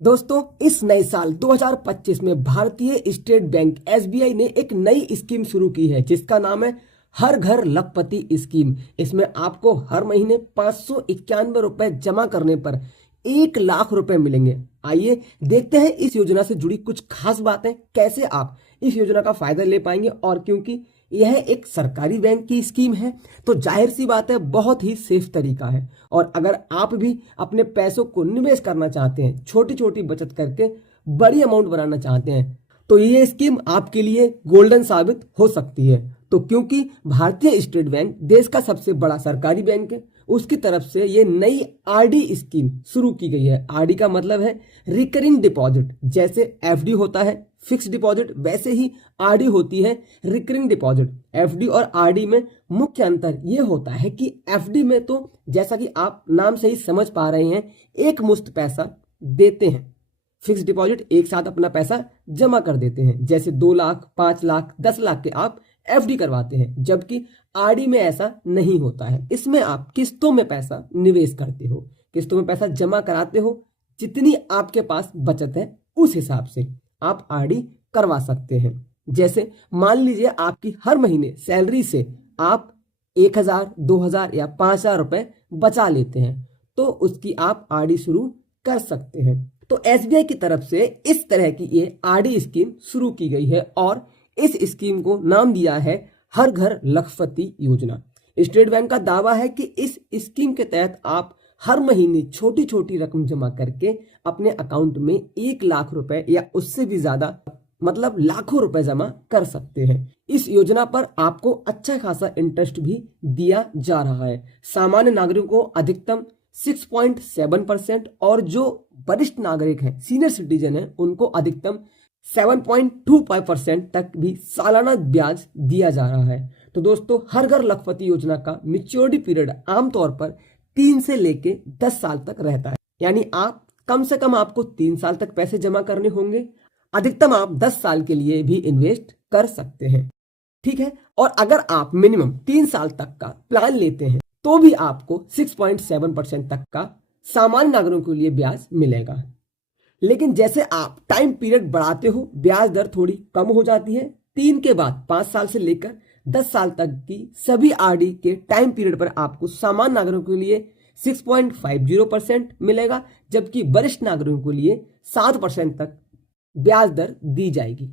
दोस्तों, इस नए साल 2025 में भारतीय स्टेट बैंक एसबीआई ने एक नई स्कीम शुरू की है जिसका नाम है हर घर लखपति स्कीम। इसमें आपको हर महीने 591 रुपए जमा करने पर 1 लाख रुपए मिलेंगे। आइए देखते हैं इस योजना से जुड़ी कुछ खास बातें, कैसे आप इस योजना का फायदा ले पाएंगे। और क्योंकि यह एक सरकारी बैंक की स्कीम है तो जाहिर सी बात है बहुत ही सेफ तरीका है। और अगर आप भी अपने पैसों को निवेश करना चाहते हैं, छोटी छोटी बचत करके बड़ी अमाउंट बनाना चाहते हैं, तो ये स्कीम आपके लिए गोल्डन साबित हो सकती है। तो क्योंकि भारतीय स्टेट बैंक देश का सबसे बड़ा सरकारी बैंक है, उसकी तरफ से ये नई आरडी स्कीम शुरू की गई है। आरडी का मतलब है रिकरिंग डिपॉजिट। जैसे एफडी होता है फिक्स डिपॉजिट, वैसे ही आरडी होती है रिकरिंग डिपॉजिट। एफडी और आरडी में मुख्य अंतर यह होता है कि एफडी में तो जैसा कि आप नाम से ही समझ पा रहे हैं, एक मुश्त पैसा देते हैं। फिक्स डिपॉजिट एक साथ अपना पैसा जमा कर देते हैं, जैसे 2 लाख, 5 लाख, 10 लाख के आप एफडी करवाते हैं। जबकि आरडी में ऐसा नहीं होता है। इसमें आप किस्तों में पैसा निवेश करते हो, किस्तों में पैसा जमा कराते हो। जितनी आपके पास बचत है उस हिसाब से आप आरडी करवा सकते हैं। जैसे मान लीजिए आपकी हर महीने सैलरी से आप 1,000, 2,000 या 5,000 रुपए बचा लेते हैं, तो उसकी आप आरडी शुरू कर सकते हैं। तो एसबीआई की तरफ से इस तरह की ये आरडी स्कीम शुरू की गई है और इस स्कीम को नाम दिया है हर घर लखपति योजना। स्टेट बैंक का दावा है कि इस स्कीम के तहत आप हर महीने छोटी छोटी रकम जमा करके अपने अकाउंट में 1 लाख रुपए या उससे भी ज्यादा, मतलब लाखों रुपए जमा कर सकते हैं। इस योजना पर आपको अच्छा खासा इंटरेस्ट भी दिया जा रहा है। सामान्य नागरिकों को अधिकतम 6.7% और जो वरिष्ठ नागरिक हैं, सीनियर सिटीजन हैं, उनको अधिकतम 7.25% तक भी सालाना ब्याज दिया जा रहा है। तो दोस्तों, हर घर लखपति योजना का मैच्योरिटी पीरियड आमतौर पर 3 से लेके 10 साल तक रहता है। यानी आप कम से कम आपको 3 साल तक पैसे जमा करने होंगे, अधिकतम आप 10 साल के लिए भी इन्वेस्ट कर सकते हैं। ठीक है। और अगर आप मिनिमम 3 साल तक का प्लान लेते हैं तो भी आपको 6.7% तक का सामान्य नागरिकों के लिए ब्याज मिलेगा। लेकिन जैसे आप टाइम पीरियड बढ़ाते हो, ब्याज दर थोड़ी कम हो जाती है। 3 के बाद 5 साल से लेकर 10 साल तक की सभी आरडी के टाइम पीरियड पर आपको सामान्य नागरिकों के लिए 6.50% मिलेगा, जबकि वरिष्ठ नागरिकों के लिए 7% तक ब्याज दर दी जाएगी।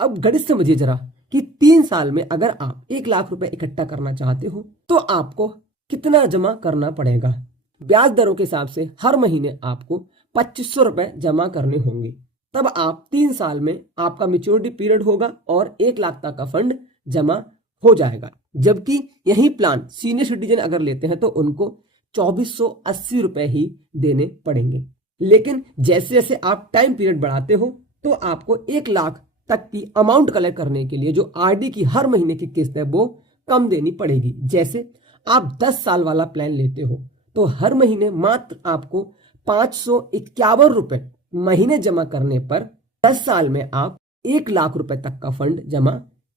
अब गणित समझिए जरा कि 3 साल में अगर आप 1 लाख रुपए इकट्ठा करना चाहते हो तो आपको कितना जमा करना पड़ेगा। ब्याज दरों के हिसाब से हर महीने आपको 2500 रुपए जमा करने होंगे। तब आप 3 साल में आपका मैच्योरिटी पीरियड होगा और 1 लाख तक का फंड जमा हो जाएगा। जबकि यही प्लान सीनियर सिटीजन अगर लेते हैं तो उनको 2480 रुपए ही देने पड़ेंगे। लेकिन जैसे जैसे आप टाइम पीरियड बढ़ाते हो तो आपको 1 लाख तक की अमाउंट कलेक्ट करने के लिए जो आरडी की हर महीने की किस्त है वो कम देनी पड़ेगी। जैसे आप 10 साल वाला प्लान लेते हो तो हर महीने मात्र आपको 551 रुपए महीने जमा करने पर 10 साल में आप 1 लाख रुपए तक का फंड जमा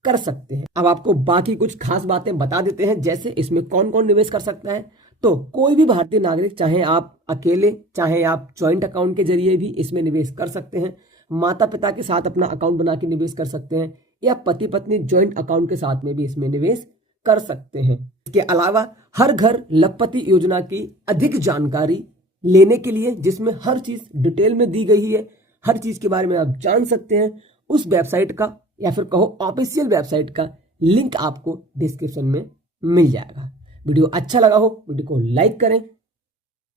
कर सकते हैं। अब आपको बाकी कुछ खास बातें बता देते हैं, जैसे इसमें कौन कौन निवेश कर सकता है। तो कोई भी भारतीय नागरिक, चाहे आप अकेले चाहे आप ज्वाइंट अकाउंट के जरिए भी इसमें निवेश कर सकते हैं। माता पिता के साथ अपना अकाउंट बना के निवेश कर सकते हैं, या पति पत्नी ज्वाइंट अकाउंट के साथ में भी इसमें निवेश कर सकते हैं। इसके अलावा हर घर लखपति योजना की अधिक जानकारी लेने के लिए, जिसमें हर चीज डिटेल में दी गई है, हर चीज के बारे में आप जान सकते हैं, उस वेबसाइट का या फिर कहो ऑफिशियल वेबसाइट का लिंक आपको डिस्क्रिप्शन में मिल जाएगा। वीडियो अच्छा लगा हो वीडियो को लाइक करें।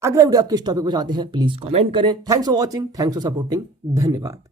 अगला वीडियो आप किस टॉपिक पर चाहते हैं प्लीज कमेंट करें। Thanks for watching, thanks for supporting, धन्यवाद।